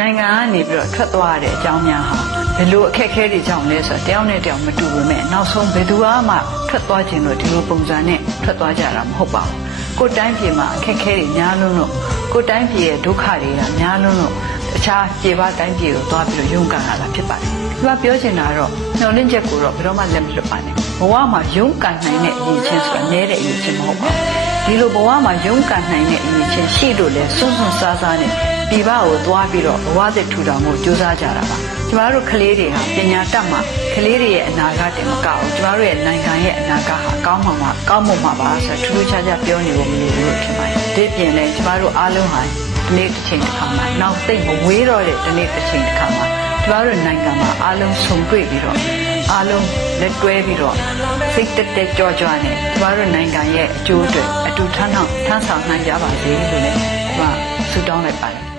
နိုင်ငံကနေပြီးတော့ထွက်သွားတဲ့အကြောင်းများဟာဘယ်လိုအခက်အခဲတွေကြောင့်လဲဆိုတော့တယောက်နဲ့တယောက်မတူပေမဲ့နောက်ဆုံးဘယ်သူမှထွက်သွားခြင်းလို့ဒီလိုပုံစံနဲ့ထွက်သွားကြတာမဟုတ်ပါဘူးကိုယ်တိုင်းပြည်မှာအခက်အခဲတွေများလွန်းလို့ကိုယ်တိုင်းပြည်ရဲ့ဒုက္ခတွေကများလွန်းလို့အခြားပြေပါတိုင်းပြည်ကိုသွားပြီးတော့ရုန်းကန်လာတာဖြစ်ပါတယ်ဒီမှာပြောချင်တာကတော့မျှော်လင့်ချက်ကိုတော့ဘယ်တော့မှလက်မလွတ်ပါနဲ့ဘဝမှာရုန်းကန်နိုင်တဲ့အရေးချင်းဆိုတာနည်းတဲ့အရေးချင်းမဟုတ်ပါဘူးဒီလိုဘဝမှာရုန်းကန်နိုင်တဲ့အရေးချင်းရှိလို့လဲစွန့်စွန့်စားစားနဲ့ပြည်ပကိုသွားပြီးတော့ဘဝသစ်ထူထောင်ဖို့ကြိုးစားကြတာပါကျမတို့ကလေးတွေဟာပညာတတ်မှကလေးတွေရဲ့အနာဂတ်တင်မကဘူးကျမတို့ရဲ့နိုင်ငံရဲ့အနာဂတ်ဟာကောင်းမှာပါဆိုတော့ထူးထူးခြားခြားပြောနေဖို့မလိုဘူးလို့ထင်ပါတယ်ဒီပြင်လဲကျမတို့အားလုံးဟာဒီနေ့တစ်ချိန်တစ်ခါမှာနောက်သိမဝေးတော့တဲ့ဒီနေ့တစ်ချိန်တစ်ခါမှာကျမတို့နိုင်ငံမှာအားလုံးဆုံတွေ့ပြီးတော့အားလုံးလက်တွဲပြီးတော့စိတ်တက်တက်ကြွကြွနဲ့ကျမတို့နိုင်ငံရဲ့အကျိုးအတွက်အတူထမ်းဆောင်နိုင်ကြပါစေလို့လည်းကျမဆုတောင်းလိုက်ပါတယ်